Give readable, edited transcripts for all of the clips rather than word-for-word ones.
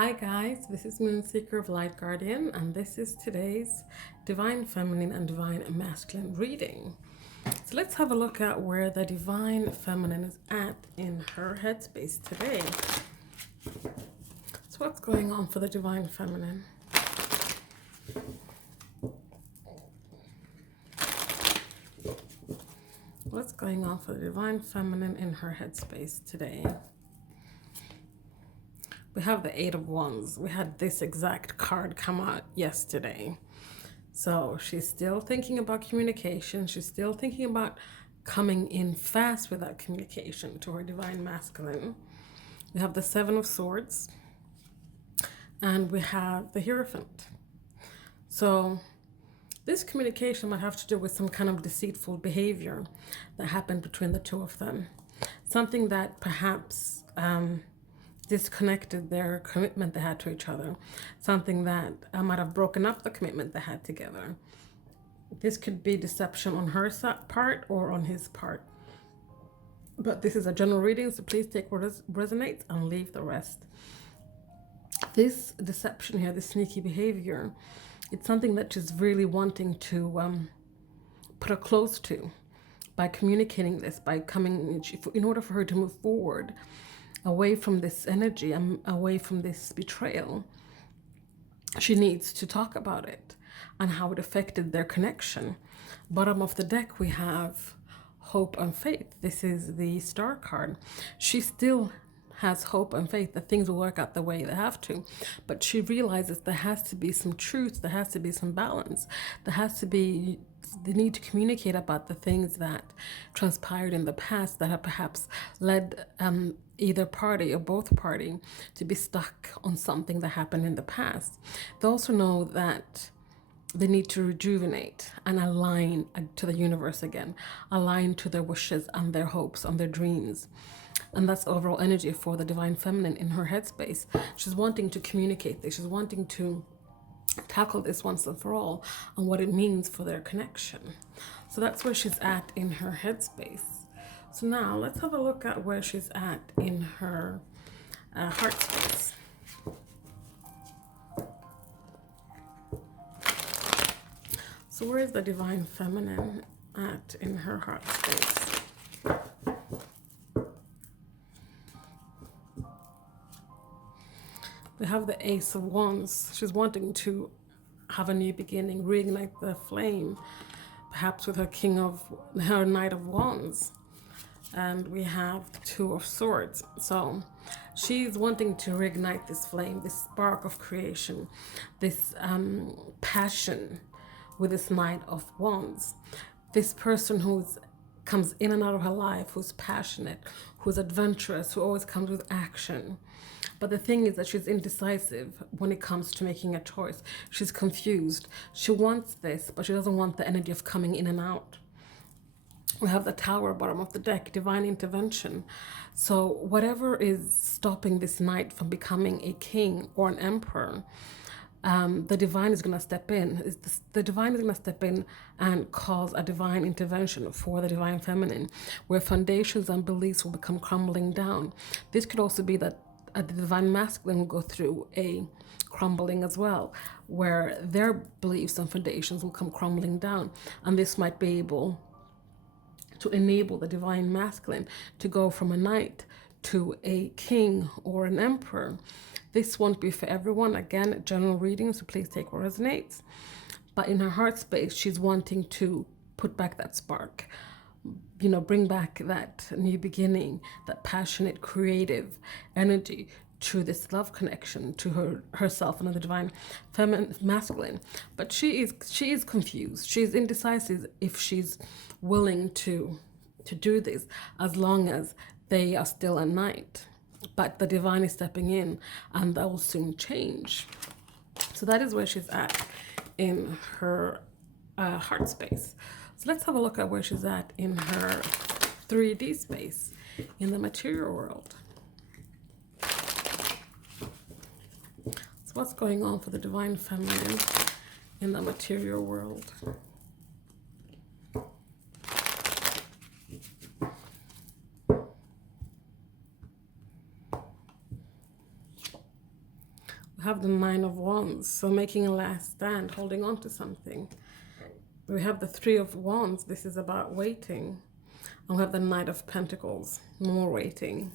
Hi guys, this is Moonseeker of Light Guardian, and this is today's Divine Feminine and Divine Masculine reading. So let's have a look at where the Divine Feminine is at in her headspace today. So what's going on for the Divine Feminine? What's going on for the Divine Feminine in her headspace today? We have the Eight of Wands. We had this exact card come out yesterday. So she's still thinking about communication. She's still thinking about coming in fast with that communication to her Divine Masculine. We have the Seven of Swords. And we have the Hierophant. So this communication might have to do with some kind of deceitful behavior that happened between the two of them. Something that perhaps disconnected their commitment they had to each other. Something that might have broken up the commitment they had together. This could be deception on her part or on his part. But this is a general reading, so please take what resonates and leave the rest. This deception here, this sneaky behavior, it's something that she's really wanting to put her close to by communicating this, by coming, in order for her to move forward away from this energy and away from this betrayal. She needs to talk about it and how it affected their connection. Bottom of the deck, we have hope and faith. This is the Star card. She still has hope and faith that things will work out the way they have to, but she realizes there has to be some truth, there has to be some balance, there has to be the need to communicate about the things that transpired in the past that have perhaps led either party or both party to be stuck on something that happened in the past. They also know that they need to rejuvenate and align to the universe again, align to their wishes and their hopes and their dreams. And that's overall energy for the Divine Feminine in her headspace. She's wanting to communicate this. She's wanting to tackle this once and for all and what it means for their connection. So that's where she's at in her headspace. So now let's have a look at where she's at in her heart space. So where is the Divine Feminine at in her heart space? We have the Ace of Wands. She's wanting to have a new beginning, reignite the flame, perhaps with her Knight of Wands. And we have the Two of Swords. So she's wanting to reignite this flame, this spark of creation, this passion with this Knight of Wands. This person who's comes in and out of her life, who's passionate, who's adventurous, who always comes with action. But the thing is that she's indecisive when it comes to making a choice. She's confused. She wants this, but she doesn't want the energy of coming in and out. We have the Tower, bottom of the deck, divine intervention. So whatever is stopping this knight from becoming a king or an emperor, the divine is going to step in. The divine is going to step in and cause a divine intervention for the Divine Feminine, where foundations and beliefs will become crumbling down. This could also be that the Divine Masculine will go through a crumbling as well, where their beliefs and foundations will come crumbling down. And this might be able to enable the Divine Masculine to go from a knight to a king or an emperor. This won't be for everyone. Again, general reading, so please take what resonates. But in her heart space, she's wanting to put back that spark, bring back that new beginning, that passionate, creative energy to this love connection to herself and the Divine Feminine Masculine. But she is confused. She's indecisive if she's willing to do this, as long as they are still a knight. But the divine is stepping in, and that will soon change. So that is where she's at in her heart space. So let's have a look at where she's at in her 3D space, in the material world. So what's going on for the Divine Feminine in the material world? We have the Nine of Wands, so making a last stand, holding on to something. We have the Three of Wands. This is about waiting. And we have the Knight of Pentacles, more waiting.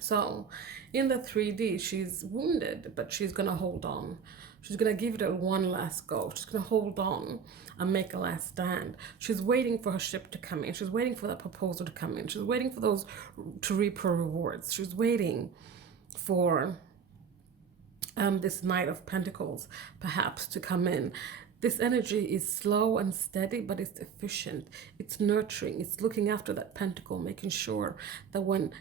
So in the 3D, she's wounded, but she's going to hold on. She's going to give it a one last go. She's going to hold on and make a last stand. She's waiting for her ship to come in. She's waiting for that proposal to come in. She's waiting for those to reap her rewards. She's waiting for this Knight of Pentacles perhaps to come in. This energy is slow and steady, but it's efficient. It's nurturing. It's looking after that pentacle, making sure that when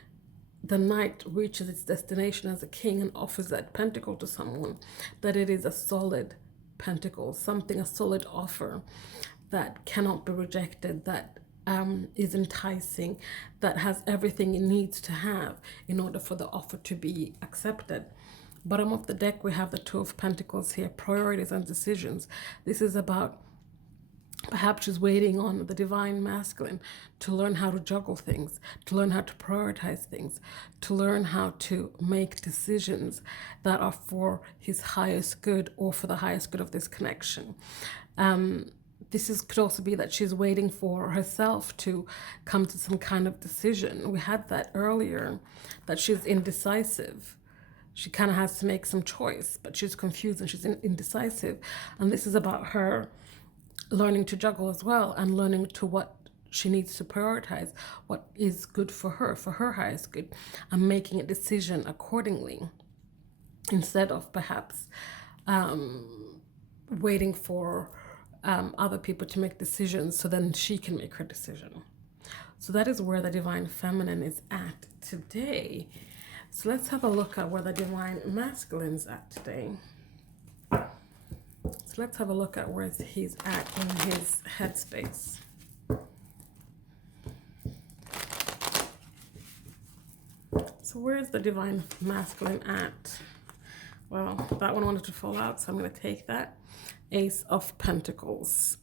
the knight reaches its destination as a king and offers that pentacle to someone, that it is a solid pentacle, something, a solid offer that cannot be rejected, that is enticing, that has everything it needs to have in order for the offer to be accepted. Bottom of the deck, we have the Two of Pentacles here, priorities and decisions. This is about perhaps she's waiting on the divine masculine to learn how to juggle things, to learn how to prioritize things, to learn how to make decisions that are for his highest good or for the highest good of this connection. Could also be that she's waiting for herself to come to some kind of decision. We had that earlier, that she's indecisive. She kind of has to make some choice, but she's confused and she's indecisive. And this is about her learning to juggle as well, and learning to what she needs to prioritize, what is good for her highest good, and making a decision accordingly, instead of perhaps waiting for other people to make decisions so then she can make her decision. So that is where the Divine Feminine is at today. So let's have a look at where the Divine Masculine is at today. So let's have a look at where he's at in his headspace. So where is the Divine Masculine at? Well, that one wanted to fall out, so I'm going to take that. Ace of Pentacles.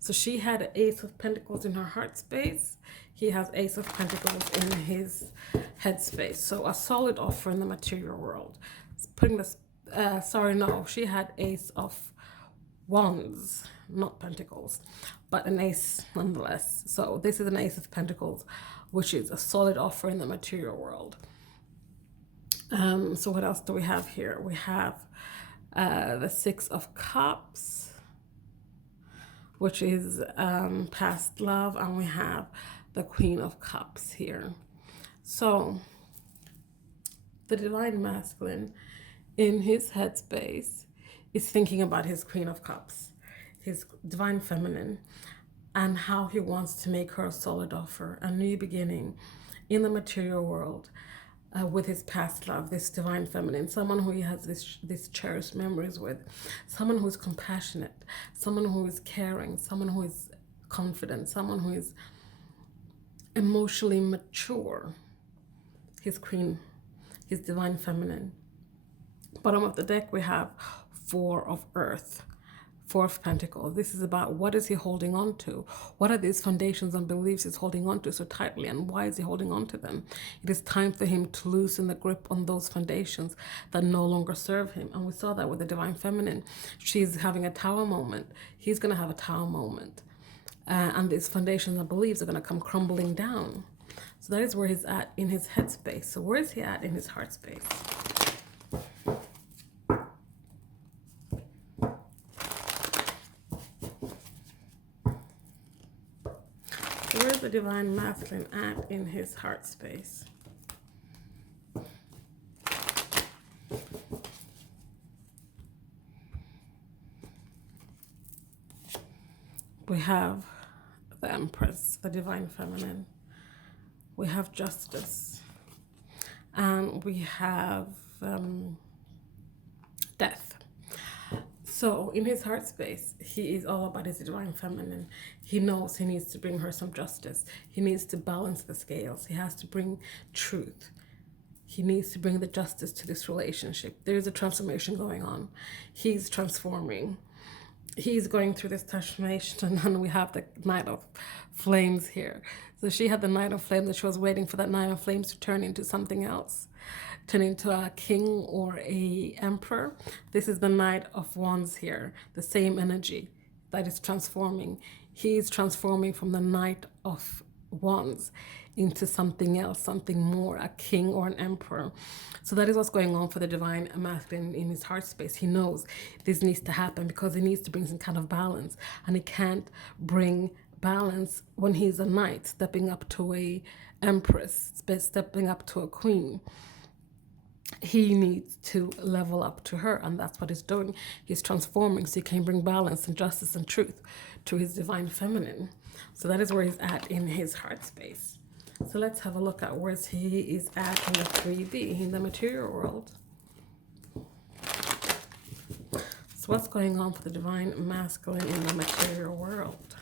So she had an Ace of Pentacles in her heart space. He has Ace of Pentacles in his headspace. So a solid offer in the material world. Putting this, she had Ace of Wands, not Pentacles, but an Ace nonetheless. So this is an Ace of Pentacles, which is a solid offer in the material world. So what else do we have here? We have the Six of Cups, which is past love, and we have the Queen of Cups here. So the Divine Masculine in his headspace is thinking about his Queen of Cups, his Divine Feminine, and how he wants to make her a solid offer, a new beginning in the material world, with his past love, this Divine Feminine, someone who he has this cherished memories with, someone who is compassionate, someone who is caring, someone who is confident, someone who is emotionally mature, his Queen, his Divine Feminine. Bottom of the deck, we have Four of Earth, Four of Pentacles. This is about what is he holding on to? What are these foundations and beliefs he's holding on to so tightly, and why is he holding on to them? It is time for him to loosen the grip on those foundations that no longer serve him. And we saw that with the Divine Feminine. She's having a tower moment. He's going to have a tower moment. And these foundations and beliefs are going to come crumbling down. So that is where he's at in his headspace. So where is he at in his heart space? Where's the Divine Masculine at in his heart space? We have the Empress, the Divine Feminine. We have Justice. And we have Death. So in his heart space, he is all about his Divine Feminine. He knows he needs to bring her some justice. He needs to balance the scales. He has to bring truth. He needs to bring the justice to this relationship. There is a transformation going on. He's transforming. He's going through this transformation, and we have the Knight of Flames here. So she had the Knight of Flames, and she was waiting for that Knight of Flames to turn into something else, turn into a king or a emperor. This is the Knight of Wands here, the same energy that is transforming. He is transforming from the Knight of Wands into something else, something more, a king or an emperor. So that is what's going on for the divine masculine in his heart space. He knows this needs to happen because he needs to bring some kind of balance, and he can't bring balance when he's a knight stepping up to a empress, stepping up to a queen. He needs to level up to her, and that's what he's doing. He's transforming so he can bring balance and justice and truth to his divine feminine. So that is where he's at in his heart space. So let's have a look at where he is at in the 3D, in the material world. So what's going on for the divine masculine in the material world?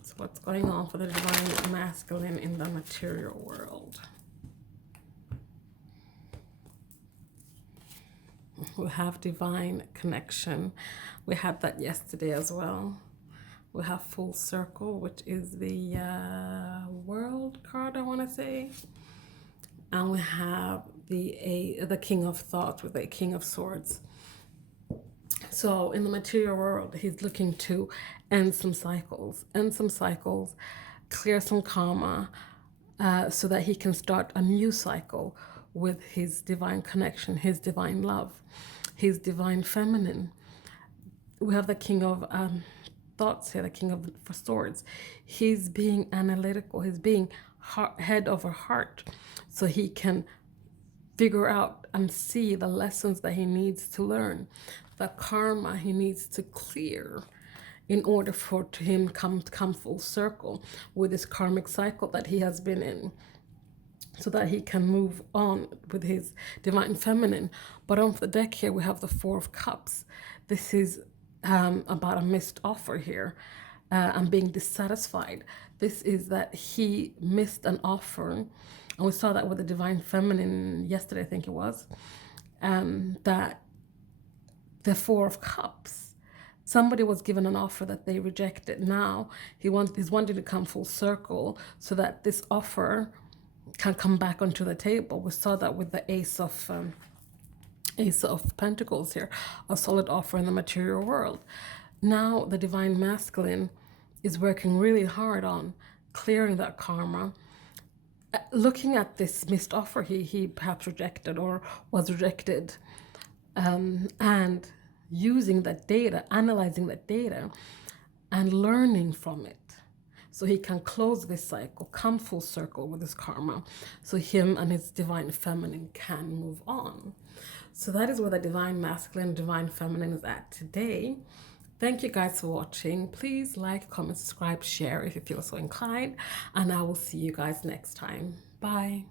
So what's going on for the divine masculine in the material world? We have divine connection. We had that yesterday as well. We have full circle, which is the world card, I want to say. And we have the king of thoughts with the king of swords. So in the material world, he's looking to end some cycles, clear some karma, so that he can start a new cycle with his divine connection, his divine love, his divine feminine. We have the king of thoughts here, the king of swords. He's being analytical, he's being head over heart, so he can figure out and see the lessons that he needs to learn, the karma he needs to clear in order for him to come full circle with this karmic cycle that he has been in, so that he can move on with his divine feminine. But on the deck here, we have the Four of Cups. This is about a missed offer here, and being dissatisfied. This is that he missed an offer, and we saw that with the divine feminine yesterday, I think it was, that the Four of Cups, somebody was given an offer that they rejected. Now he's wanting to come full circle so that this offer can come back onto the table. We saw that with the Ace of Pentacles here, a solid offer in the material world. Now the divine masculine is working really hard on clearing that karma, looking at this missed offer he perhaps rejected or was rejected, and using that data, analyzing that data and learning from it, so he can close this cycle, come full circle with his karma, so him and his divine feminine can move on. So that is where the divine masculine, divine feminine is at today. Thank you guys for watching. Please like, comment, subscribe, share if you feel so inclined, and I will see you guys next time. Bye.